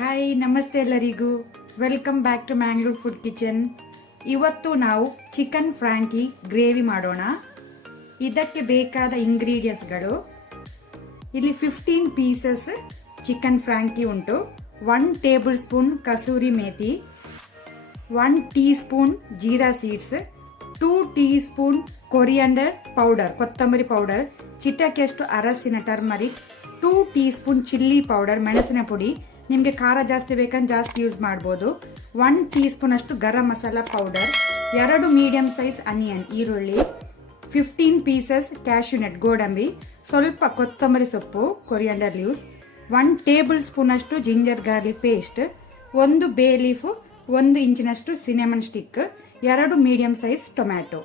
Hi ನಮಸ್ತೆ ಎಲ್ಲರಿಗೂ welcome back to Mangalore food kitchen. ಇವತ್ತು ನಾವು ಚಿಕನ್ ಫ್ರಾಂಕಿ ಗ್ರೇವಿ ಮಾಡೋಣ. ಇದಕ್ಕೆ ಬೇಕಾದ ಇಂಗ್ರೀಡಿಯೆಂಟ್ಸ್ಗಳು ಇಲ್ಲಿ 15 ಪೀಸಸ್ ಚಿಕನ್ ಫ್ರಾಂಕಿ ಉಂಟು, 1 table spoon kasuri methi, 1 tea spoon jeera seeds, 2 tea spoon coriander powder ಕೊತ್ತಂಬರಿ ಪೌಡರ್, ಚಿಟಕೆಷ್ಟು ಅರಸಿನ turmeric, 2 tea spoon chilli powder ಮೆಣಸಿನ ಪುಡಿ, ನಿಮಗೆ ಖಾರ ಜಾಸ್ತಿ ಬೇಕಂದ್ರೆ ಜಾಸ್ತಿ ಯೂಸ್ ಮಾಡ್ಬೋದು, 1 ಟೀ ಸ್ಪೂನ್ ಅಷ್ಟು garam masala powder, 2 medium size onion ಈರುಳ್ಳಿ, 15 ಪೀಸಸ್ ಕ್ಯಾಶ್ಯೂ ನಟ್ ಗೋಡಂಬಿ, ಸ್ವಲ್ಪ ಕೊತ್ತಂಬರಿ ಸೊಪ್ಪು ಕೊರಿಯಾಂಡರ್ ಲೀವ್ಸ್, 1 ಟೇಬಲ್ ಸ್ಪೂನ್ ಅಷ್ಟು ginger garlic paste, 1 bay leaf, 1 ಇಂಚಿನಷ್ಟು cinnamon stick, 2 medium size tomato.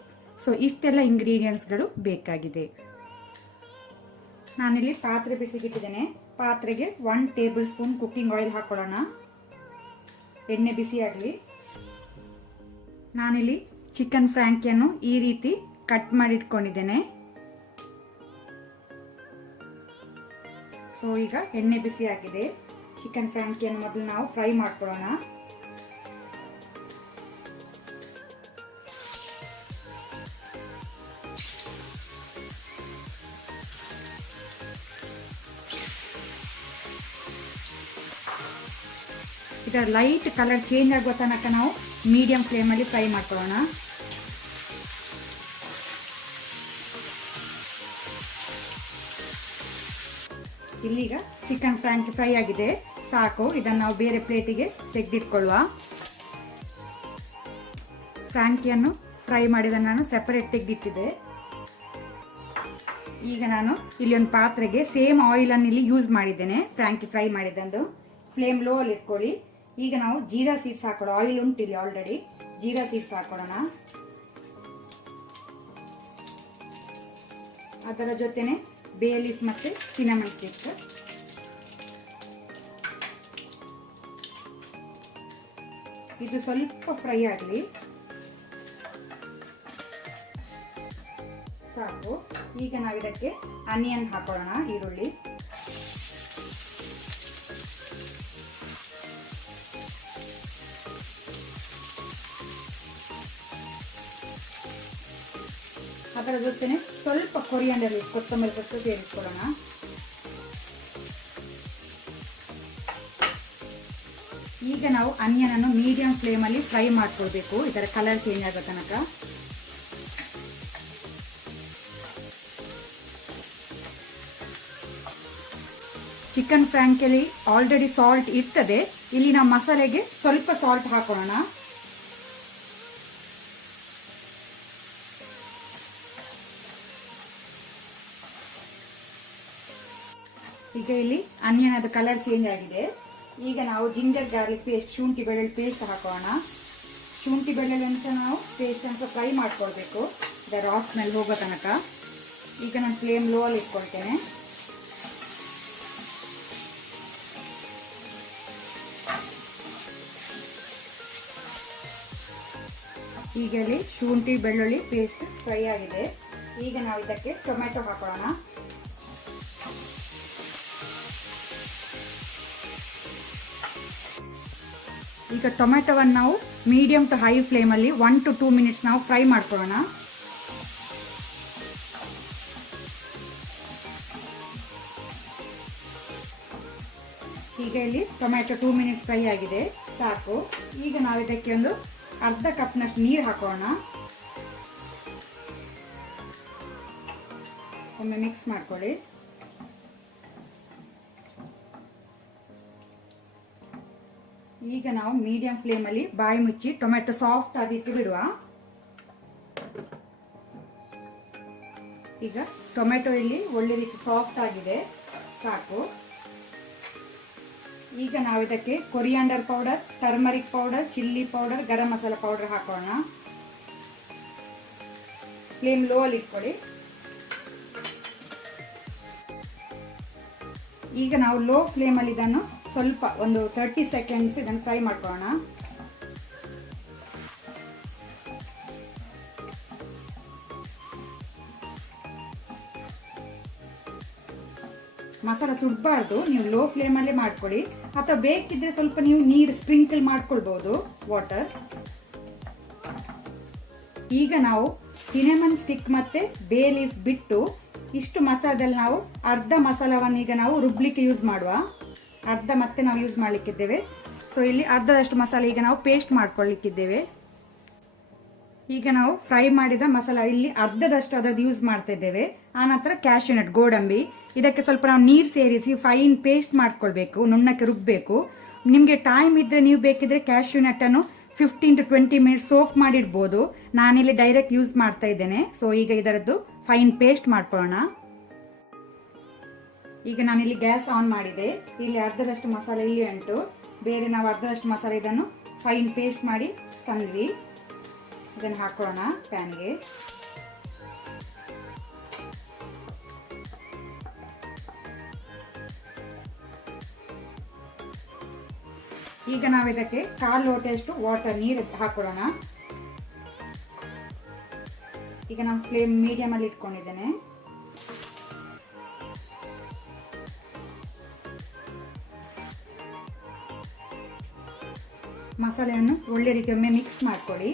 So ಇಷ್ಟೆಲ್ಲ ಇಂಗ್ರೀಡಿಯೆಂಟ್ಸ್ಗಳು ಬೇಕಾಗಿದೆ. ನಾನಿಲ್ಲಿ ಪಾತ್ರೆ ಬಿಸಿಗಿಟ್ಟಿದ್ದೇನೆ. ಪಾತ್ರೆಗೆ 1 ಟೇಬಲ್ ಸ್ಪೂನ್ ಕುಕ್ಕಿಂಗ್ ಆಯಿಲ್ ಹಾಕೊಳ್ಳೋಣ. ಎಣ್ಣೆ ಬಿಸಿ ಆಗಲಿ. ನಾನಿಲ್ಲಿ ಚಿಕನ್ ಫ್ರಾಂಕಿಯನ್ನು ಈ ರೀತಿ ಕಟ್ ಮಾಡಿ ಇಟ್ಕೊಂಡಿದ್ದೇನೆ. ಸೊ ಈಗ ಎಣ್ಣೆ ಬಿಸಿ ಆಗಿದೆ. ಚಿಕನ್ ಫ್ರಾಂಕಿಯನ್ನು ಮೊದಲು ನಾವು ಫ್ರೈ ಮಾಡ್ಕೊಳ್ಳೋಣ. ಇದರ ಲೈಟ್ ಕಲರ್ ಚೇಂಜ್ ಆಗುವ ತನಕ ನಾವು ಮೀಡಿಯಂ ಫ್ಲೇಮಲ್ಲಿ ಫ್ರೈ ಮಾಡ್ಕೊಳ್ಳೋಣ. ಇಲ್ಲಿಗ ಚಿಕನ್ ಫ್ರಾಂಕಿ ಫ್ರೈ ಆಗಿದೆ, ಸಾಕು. ಇದನ್ನು ನಾವು ಬೇರೆ ಪ್ಲೇಟಿಗೆ ತೆಗೆದಿಟ್ಕೊಳ್ಳುವ. ಫ್ರಾಂಕಿಯನ್ನು ಫ್ರೈ ಮಾಡಿದ ನಾನು ಸೆಪರೇಟ್ ತೆಗೆದಿಟ್ಟಿದ್ದೆ. ಈಗ ನಾನು ಇಲ್ಲಿ ಒಂದು ಪಾತ್ರೆಗೆ ಸೇಮ್ ಆಯಿಲ್ ಅನ್ನು ಇಲ್ಲಿ ಯೂಸ್ ಮಾಡಿದ್ದೇನೆ. ಫ್ರಾಂಕಿ ಫ್ರೈ ಮಾಡಿದ್ದು ಫ್ಲೇಮ್ ಲೋ ಅಲ್ಲಿ ಇಟ್ಕೊಳ್ಳಿ. ಈಗ ನಾವು ಜೀರಾ ಸೀಡ್ಸ್ ಹಾಕೊಳ್ಳೋಣ. ಆಯಿಲ್ ಉಂಟು ಇಲ್ಲಿ ಆಲ್ರೆಡಿ. ಜೀರಾ ಸೀಡ್ಸ್ ಹಾಕೊಳ್ಳೋಣ. ಅದರ ಜೊತೆನೆ ಬೇ ಲೀಫ್ ಮತ್ತೆ ಸಿನಮನ್ ಸ್ಟಿಕ್. ಇದು ಸ್ವಲ್ಪ ಫ್ರೈ ಆಗಲಿ, ಸಾಕು. ಈಗ ನಾವು ಇದಕ್ಕೆ ಆನಿಯನ್ ಹಾಕೊಳ್ಳೋಣ, ಈರುಳ್ಳಿ. ಅದರ ಜೊತೆನೆ ಸ್ವಲ್ಪ ಕೊರಿಯಾಂಡರ್ ಲೀಫ್ ಕೊತ್ತಂಬರಿ ಸೊಪ್ಪು ಸೇರಿಸ್ಕೊಳ್ಳೋಣ. ಈಗ ನಾವು ಆನಿಯನ್ ಅನ್ನು ಮೀಡಿಯಂ ಫ್ಲೇಮ್ ಅಲ್ಲಿ ಫ್ರೈ ಮಾಡ್ಕೊಳ್ಬೇಕು, ಇದರ ಕಲರ್ ಚೇಂಜ್ ಆಗೋ ತನಕ. ಚಿಕನ್ ಫ್ರಾಂಕಿಯಲ್ಲಿ ಆಲ್ರೆಡಿ ಸಾಲ್ಟ್ ಇರ್ತದೆ. ಇಲ್ಲಿ ನಾವು ಮಸಾಲೆಗೆ ಸ್ವಲ್ಪ ಸಾಲ್ಟ್ ಹಾಕೋಣ. ಈಗ ಇಲ್ಲಿ ಆನಿಯನ್ ಅದು ಕಲರ್ ಚೇಂಜ್ ಆಗಿದೆ. ಈಗ ನಾವು ಜಿಂಜರ್ ಗಾರ್ಲಿಕ್ ಪೇಸ್ಟ್, ಶುಂಠಿ ಬೆಳ್ಳುಳ್ಳಿ ಪೇಸ್ಟ್ ಹಾಕೋಣ. ಶುಂಠಿ ಬೆಳ್ಳುಳ್ಳಿ ಅಂತ ನಾವು ಪೇಸ್ಟ್ ಅಂತ ಫ್ರೈ ಮಾಡ್ಕೊಳ್ಬೇಕು, ಇದರ ರಾ ಸ್ಮೆಲ್ ಹೋಗೋ ತನಕ. ಈಗ ನಾನು ಫ್ಲೇಮ್ ಲೋ ಅಲ್ಲಿ ಇಟ್ಕೊಳ್ತೇನೆ. ಈಗ ಇಲ್ಲಿ ಶುಂಠಿ ಬೆಳ್ಳುಳ್ಳಿ ಪೇಸ್ಟ್ ಫ್ರೈ ಆಗಿದೆ. ಈಗ ನಾವು ಇದಕ್ಕೆ ಟೊಮ್ಯಾಟೊ ಹಾಕೋಣ. ಈಗ ಟೊಮ್ಯಾಟೊವನ್ನು ನಾವು ಮೀಡಿಯಂ ಟು ಹೈ ಫ್ಲೇಮ್ ಅಲ್ಲಿ 1 to 2 ಮಿನಿಟ್ಸ್ ನಾವು ಫ್ರೈ ಮಾಡ್ಕೊಳ್ಳೋಣ. ಈಗ ಇಲ್ಲಿ ಟೊಮ್ಯಾಟೊ 2 ಮಿನಿಟ್ಸ್ ಫ್ರೈ ಆಗಿದೆ, ಸಾಕು. ಈಗ ನಾವು ಇದಕ್ಕೆ ಒಂದು ಅರ್ಧ ಕಪ್ನಷ್ಟು ನೀರು ಹಾಕೋಣ. ಒಮ್ಮೆ ಮಿಕ್ಸ್ ಮಾಡ್ಕೊಳ್ಳಿ. ಈಗ ನಾವು ಮೀಡಿಯಂ ಫ್ಲೇಮ್ ಅಲ್ಲಿ ಬಾಯಿ ಮುಚ್ಚಿ ಟೊಮೆಟೊ ಸಾಫ್ಟ್ ಆಗಿಟ್ಟು ಬಿಡುವ. ಈಗ ಟೊಮೆಟೊ ಇಲ್ಲಿ ಒಳ್ಳೆ ರೀತಿ ಸಾಫ್ಟ್ ಆಗಿದೆ, ಸಾಕು. ಈಗ ನಾವು ಇದಕ್ಕೆ coriander powder, turmeric powder, chilli powder, garam masala powder ಹಾಕೋಣ. ಫ್ಲೇಮ್ ಲೋ ಅಲ್ಲಿ ಇಟ್ಕೊಳ್ಳಿ. ಈಗ ನಾವು ಲೋ ಫ್ಲೇಮ್ ಅಲ್ಲಿ ಇದನ್ನು ಸ್ವಲ್ಪ ಒಂದು 30 ಸೆಕೆಂಡ್ಸ್ ಇದನ್ನು ಫ್ರೈ ಮಾಡ್ಕೊಳ್ಳೋಣ. ಮಸಾಲ ಸುಡಬಾರ್ದು, ನೀವು ಲೋ ಫ್ಲೇಮಲ್ಲೇ ಮಾಡ್ಕೊಳ್ಳಿ. ಅಥವಾ ಬೇಕಿದ್ರೆ ಸ್ವಲ್ಪ ನೀವು ನೀರು ಸ್ಪ್ರಿಂಕಲ್ ಮಾಡ್ಕೊಳ್ಬಹುದು, ವಾಟರ್. ಈಗ ನಾವು ಸಿನೆಮನ್ ಸ್ಟಿಕ್ ಮತ್ತೆ ಬೇ ಲೀಫ್ ಬಿಟ್ಟು ಇಷ್ಟು ಮಸಾಲದಲ್ಲಿ ನಾವು ಅರ್ಧ ಮಸಾಲವನ್ನು ಈಗ ನಾವು ರುಬ್ಲಿಕ್ಕೆ ಯೂಸ್ ಮಾಡುವ. ಅರ್ಧ ಮತ್ತೆ ನಾವು ಯೂಸ್ ಮಾಡ್ಲಿಕ್ಕಿದ್ದೇವೆ. ಸೊ ಇಲ್ಲಿ ಅರ್ಧದಷ್ಟು ಮಸಾಲೆ ಈಗ ನಾವು ಪೇಸ್ಟ್ ಮಾಡ್ಕೊಳ್ಳಿಕ್ಕಿದ್ದೇವೆ. ಈಗ ನಾವು ಫ್ರೈ ಮಾಡಿದ ಮಸಾಲ ಇಲ್ಲಿ ಅರ್ಧದಷ್ಟು ಅದರದ್ದು ಯೂಸ್ ಮಾಡ್ತಾ ಇದ್ದೇವೆ. ಆನಂತರ ಕ್ಯಾಶ್ಯೂ ನಟ್, ಗೋಡಂಬಿ, ಇದಕ್ಕೆ ಸ್ವಲ್ಪ ನಾವು ನೀರು ಸೇರಿಸಿ ಫೈನ್ ಪೇಸ್ಟ್ ಮಾಡ್ಕೊಳ್ಬೇಕು, ನುಣ್ಣಕ್ಕೆ ರುಬ್ಬಬೇಕು. ನಿಮಗೆ ಟೈಮ್ ಇದ್ರೆ ನೀವು ಬೇಕಿದ್ರೆ ಕ್ಯಾಶ್ಯೂ ನಟ್ ಅನ್ನು 15 to 20 ಮಿನಿಟ್ಸ್ ಸೋಕ್ ಮಾಡಿಡ್ಬೋದು. ನಾನಿಲ್ಲಿ ಡೈರೆಕ್ಟ್ ಯೂಸ್ ಮಾಡ್ತಾ ಇದ್ದೇನೆ. ಸೊ ಈಗ ಇದರದ್ದು ಫೈನ್ ಪೇಸ್ಟ್ ಮಾಡ್ಕೊಳ್ಳೋಣ. ಈಗ ನಾನಿಲ್ಲಿ ಗ್ಯಾಸ್ ಆನ್ ಮಾಡಿದೆ. ಇಲ್ಲಿ ಅರ್ಧದಷ್ಟು ಮಸಾಲೆ ಇಲ್ಲಿ ಉಂಟು, ಬೇರೆ ನಾವು ಅರ್ಧದಷ್ಟು ಮಸಾಲೆ ಇದನ್ನು ಫೈನ್ ಪೇಸ್ಟ್ ಮಾಡಿ ತಂದ್ವಿ. ಇದನ್ನು ಹಾಕೊಳ್ಳೋಣ ಪ್ಯಾನ್ಗೆ. ಈಗ ನಾವು ಇದಕ್ಕೆ 1/4 ಲೋಟದಷ್ಟು ವಾಟರ್, ನೀರು ಹಾಕೊಳ್ಳೋಣ. ಈಗ ನಾನು ಫ್ಲೇಮ್ ಮೀಡಿಯಂ ಅಲ್ಲಿ ಇಟ್ಕೊಂಡಿದ್ದೇನೆ. ಮಸಾಲೆಯನ್ನು ಒಳ್ಳೆ ರೀತಿ ಒಮ್ಮೆ ಮಿಕ್ಸ್ ಮಾಡ್ಕೊಳ್ಳಿ.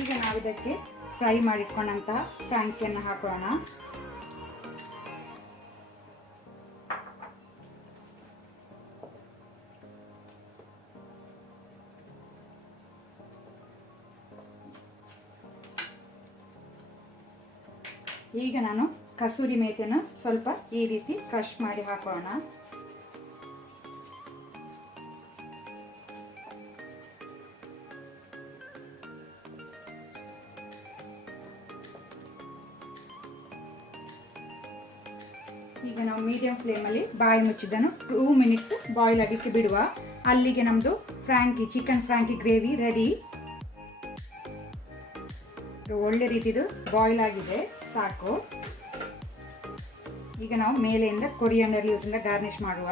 ಈಗ ನಾವು ಇದಕ್ಕೆ ಫ್ರೈ ಮಾಡಿಟ್ಕೊಂಡಂತಹ ಫ್ರಾಂಕಿಯನ್ನು ಹಾಕೋಣ. ಈಗ ನಾನು ಕಸೂರಿ ಮೇಥಿಯನ್ನು ಸ್ವಲ್ಪ ಈ ರೀತಿ ಕ್ರಷ್ ಮಾಡಿ ಹಾಕೋಣ. ಈಗ ನಾವು ಮೀಡಿಯಂ ಫ್ಲೇಮ್ ಅಲ್ಲಿ ಬಾಯಿ ಮುಚ್ಚಿದ್ದನ್ನು 2 ಮಿನಿಟ್ಸ್ ಬಾಯ್ಲ್ ಆಗಲಿಕ್ಕೆ ಬಿಡುವ. ಅಲ್ಲಿಗೆ ನಮ್ದು Frankie, chicken Frankie gravy ready. ಒಳ್ಳೆ ರೀತಿದು ಬಾಯ್ಲ್ ಆಗಿದೆ, ಸಾಕು. ಈಗ ನಾವು ಮೇಲೆಯಿಂದ ಕೊರಿಯಂಡರ್ ಲೀವ್ಸ್ ಇಂದ ಗಾರ್ನಿಶ್ ಮಾಡುವ.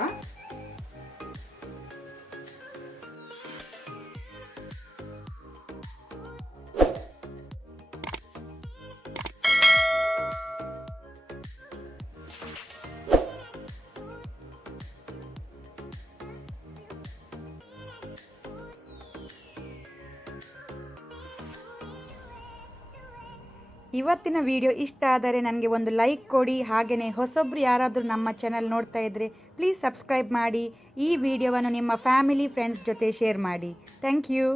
ಇವತ್ತಿನ ವಿಡಿಯೋ ಇಷ್ಟ ಆದರೆ ನನಗೆ ಒಂದು ಲೈಕ್ ಕೊಡಿ. ಹಾಗೆಯೇ ಹೊಸೊಬ್ರು ಯಾರಾದರೂ ನಮ್ಮ ಚಾನಲ್ ನೋಡ್ತಾ ಇದ್ದರೆ ಪ್ಲೀಸ್ ಸಬ್ಸ್ಕ್ರೈಬ್ ಮಾಡಿ. ಈ ವಿಡಿಯೋವನ್ನು ನಿಮ್ಮ ಫ್ಯಾಮಿಲಿ ಫ್ರೆಂಡ್ಸ್ ಜೊತೆ ಶೇರ್ ಮಾಡಿ. Thank you.